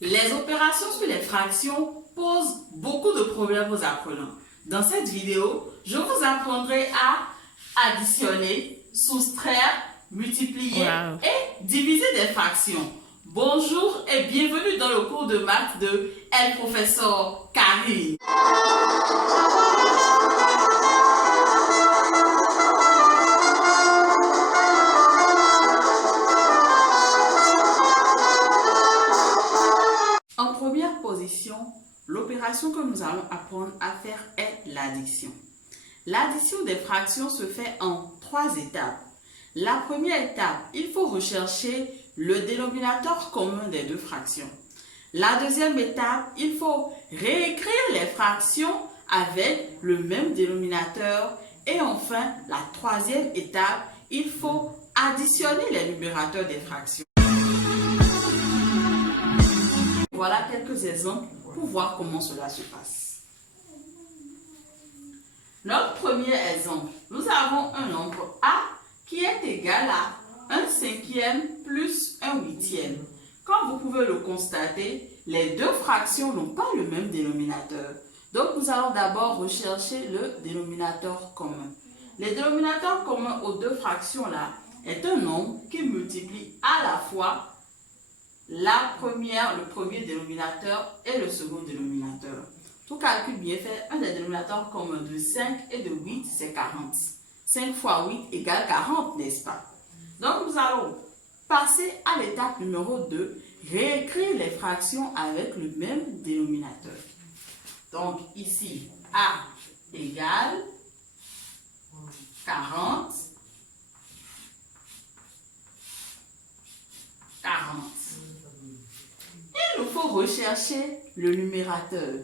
Les opérations sur les fractions posent beaucoup de problèmes aux apprenants. Dans cette vidéo, je vous apprendrai à additionner, soustraire, multiplier et diviser des fractions. Bonjour et bienvenue dans le cours de maths de El Professeur Karine. En première position, l'opération que nous allons apprendre à faire est l'addition. L'addition des fractions se fait en 3 étapes. La première étape, il faut rechercher le dénominateur commun des deux fractions. La deuxième étape, il faut réécrire les fractions avec le même dénominateur. Et enfin, la troisième étape, il faut additionner les numérateurs des fractions. Voilà quelques exemples pour voir comment cela se passe. Notre premier exemple, nous avons un nombre A qui est égal à 1/5 plus 1/8. Comme vous pouvez le constater, les deux fractions n'ont pas le même dénominateur. Donc nous allons d'abord rechercher le dénominateur commun. Le dénominateur commun aux deux fractions-là est un nombre qui multiplie à la fois le premier dénominateur et le second dénominateur. Tout calcul bien fait, un des dénominateurs communs de 5 et de 8, c'est 40. 5 fois 8 égale 40, n'est-ce pas? Donc, nous allons passer à l'étape numéro 2, réécrire les fractions avec le même dénominateur. Donc, ici, A égale 40. Il nous faut rechercher le numérateur.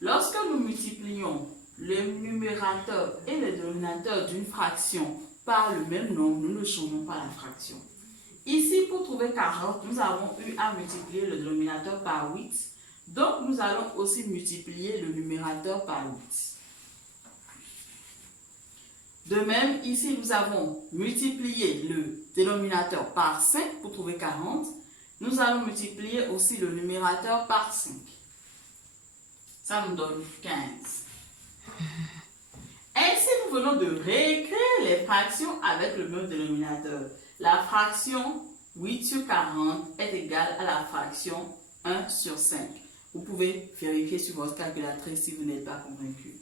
Lorsque nous multiplions le numérateur et le dénominateur d'une fraction par le même nombre, nous ne changeons pas la fraction. Ici, pour trouver 40, nous avons eu à multiplier le dénominateur par 8. Donc, nous allons aussi multiplier le numérateur par 8. De même, ici, nous avons multiplié le dénominateur par 5 pour trouver 40. Nous allons multiplier aussi le numérateur par 5. Ça nous donne 15. Ainsi, nous venons de réécrire les fractions avec le même dénominateur. La fraction 8 sur 40 est égale à la fraction 1 sur 5. Vous pouvez vérifier sur votre calculatrice si vous n'êtes pas convaincu.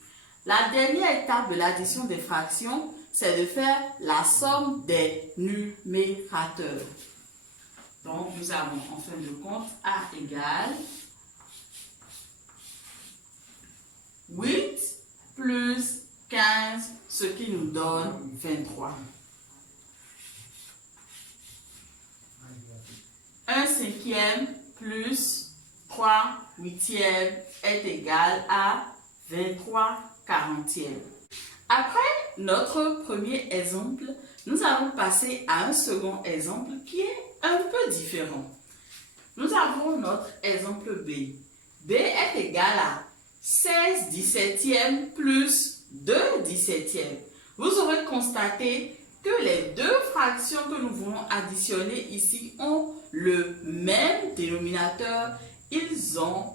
La dernière étape de l'addition des fractions, c'est de faire la somme des numérateurs. Donc, nous avons en fin de compte A égale 8 plus 15, ce qui nous donne 23. 1/5 plus 3/8 est égal à 23/40. Après notre premier exemple, nous allons passer à un second exemple qui est un peu différent. Nous avons notre exemple B. B est égal à 16/17 plus 2/17. Vous aurez constaté que les deux fractions que nous voulons additionner ici ont le même dénominateur. Elles ont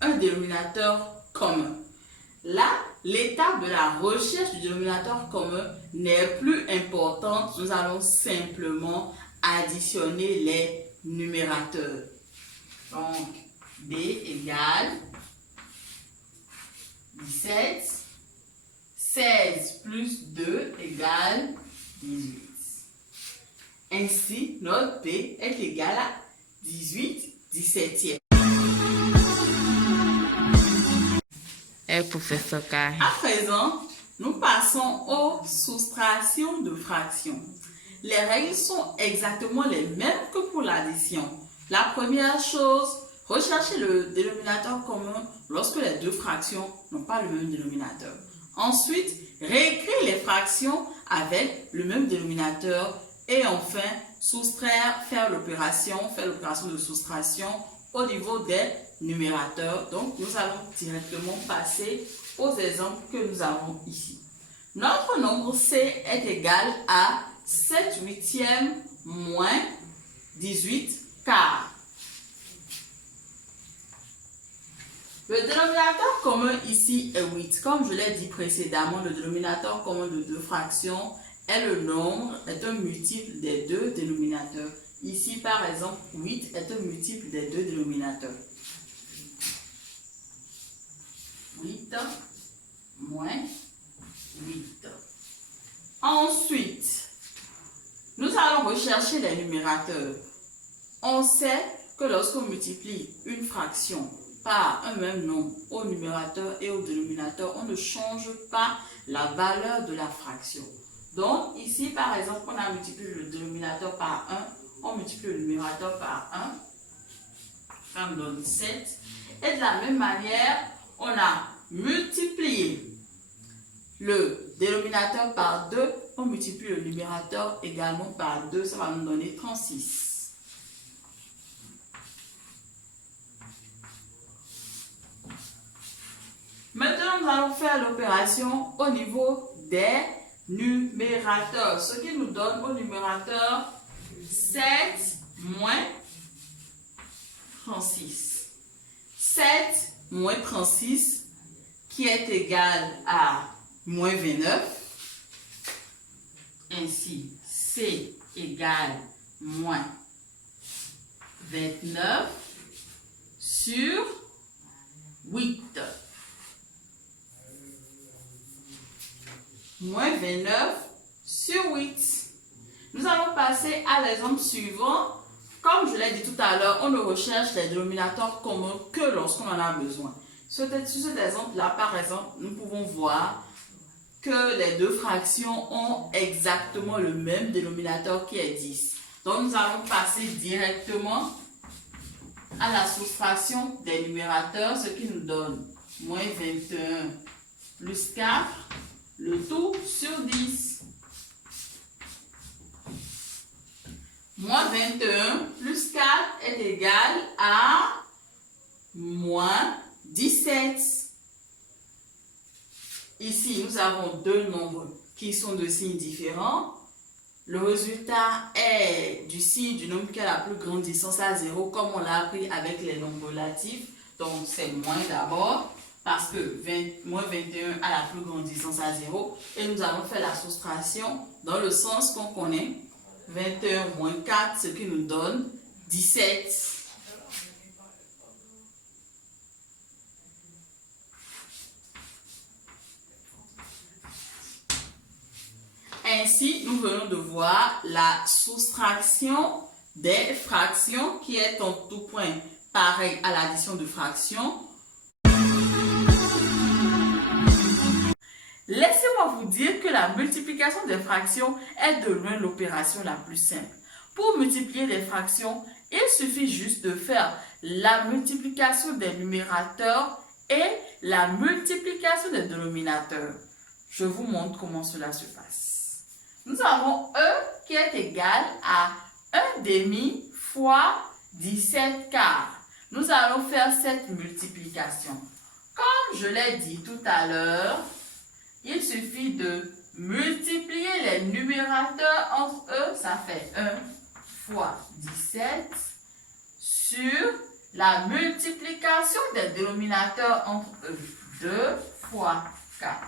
un dénominateur commun. Là, l'étape de la recherche du dénominateur commun n'est plus importante. Nous allons simplement additionner les numérateurs. Donc, B égale 17. 16 plus 2 égale 18. Ainsi, notre B est égal à 18/17. Professeur Karine. À présent, nous passons aux soustractions de fractions. Les règles sont exactement les mêmes que pour l'addition. La première chose, rechercher le dénominateur commun lorsque les deux fractions n'ont pas le même dénominateur. Ensuite, réécrire les fractions avec le même dénominateur. Et enfin, soustraire, faire l'opération de soustraction au niveau des numérateurs. Donc, nous allons directement passer aux exemples que nous avons ici. Notre nombre C est égal à 7/8 moins 18 quarts. commun ici est 8. Comme je l'ai dit précédemment, le dénominateur commun de deux fractions est le nombre, est un multiple des deux dénominateurs. Ici, par exemple, 8 est un multiple des deux dénominateurs. 8 moins 8. Ensuite, nous allons rechercher les numérateurs. On sait que lorsqu'on multiplie une fraction par un même nombre au numérateur et au dénominateur, on ne change pas la valeur de la fraction. Donc, ici, par exemple, on a multiplié le dénominateur par 1, on multiplie le numérateur par 1, ça nous donne 7. Et de la même manière, on a multiplié le dénominateur par 2, on multiplie le numérateur également par 2, ça va nous donner 36. Maintenant, nous allons faire l'opération au niveau des numérateurs, ce qui nous donne au numérateur 7 moins 36. 7 moins 36 qui est égal à moins 29. Ainsi, C égale moins 29 sur 8. Moins 29 sur 8. Nous allons passer à l'exemple suivant. Comme je l'ai dit tout à l'heure, on ne recherche les dénominateurs communs que lorsqu'on en a besoin. Sur cet exemple-là, par exemple, nous pouvons voir que les deux fractions ont exactement le même dénominateur qui est 10. Donc, nous allons passer directement à la soustraction des numérateurs, ce qui nous donne moins 21 plus 4, le tout sur 10. Moins 21 plus 4 est égal à moins 17. Ici, nous avons deux nombres qui sont de signes différents. Le résultat est du signe du nombre qui a la plus grande distance à 0, comme on l'a appris avec les nombres relatifs. Donc, c'est moins d'abord, parce que moins 21 a la plus grande distance à 0. Et nous allons faire la soustraction dans le sens qu'on connaît. 21 moins 4, ce qui nous donne 17. Ainsi, nous venons de voir la soustraction des fractions qui est en tout point pareil à l'addition de fractions. Laissez-moi vous dire que la multiplication des fractions est de loin l'opération la plus simple. Pour multiplier les fractions, il suffit juste de faire la multiplication des numérateurs et la multiplication des dénominateurs. Je vous montre comment cela se passe. Nous avons E qui est égal à 1 demi fois 17 quarts. Nous allons faire cette multiplication. Comme je l'ai dit tout à l'heure, il suffit de multiplier les numérateurs entre eux. Ça fait 1 fois 17 sur la multiplication des dénominateurs entre eux. 2 fois 4.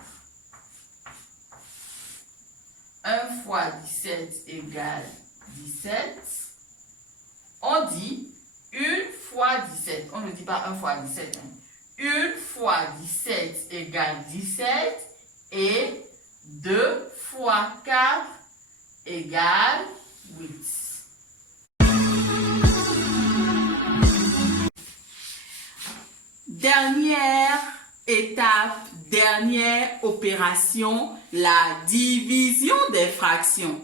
1 fois 17 égale 17. On dit 1 fois 17. On ne dit pas 1 fois 17. 1 fois 17 égale 17. Et 2 fois 4 égale 8. Dernière étape, dernière opération, la division des fractions.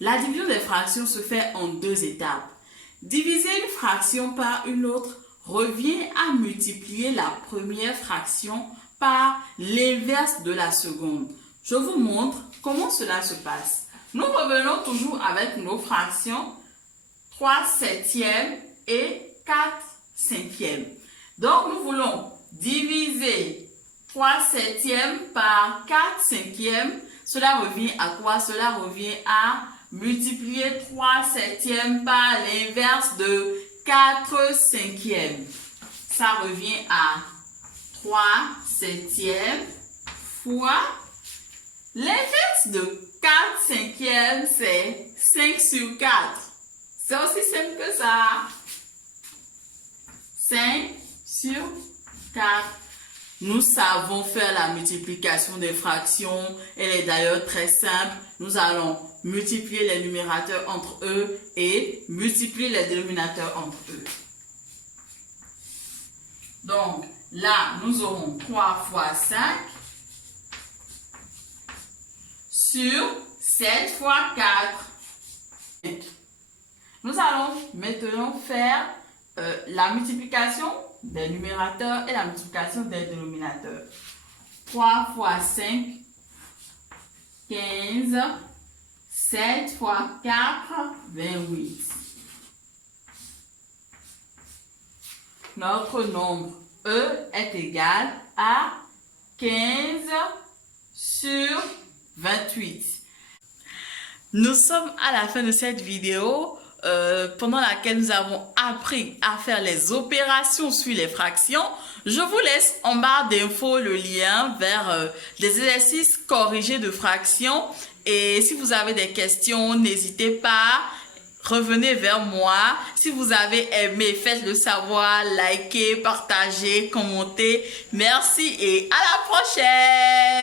La division des fractions se fait en deux étapes. Diviser une fraction par une autre revient à multiplier la première fraction par l'inverse de la seconde. Je vous montre comment cela se passe. Nous revenons toujours avec nos fractions 3 septièmes et 4 cinquièmes. Donc, nous voulons diviser 3 septièmes par 4 cinquièmes. Cela revient à quoi? Cela revient à multiplier 3 septièmes par l'inverse de 4 cinquièmes. Ça revient à 3 septièmes fois l'inverse de 4 cinquièmes, c'est 5 sur 4. C'est aussi simple que ça. 5 sur 4. Nous savons faire la multiplication des fractions. Elle est d'ailleurs très simple. Nous allons multiplier les numérateurs entre eux et multiplier les dénominateurs entre eux. Donc, là, nous aurons 3 fois 5 sur 7 fois 4. Nous allons maintenant faire la multiplication des numérateurs et la multiplication des dénominateurs. 3 fois 5, 15. 7 fois 4, 28. Notre nombre E est égal à 15 sur 28. Nous sommes à la fin de cette vidéo pendant laquelle nous avons appris à faire les opérations sur les fractions. Je vous laisse en barre d'infos le lien vers des exercices corrigés de fractions. Et si vous avez des questions, n'hésitez pas, revenez vers moi. Si vous avez aimé, faites-le savoir, likez, partagez, commentez. Merci et à la prochaine!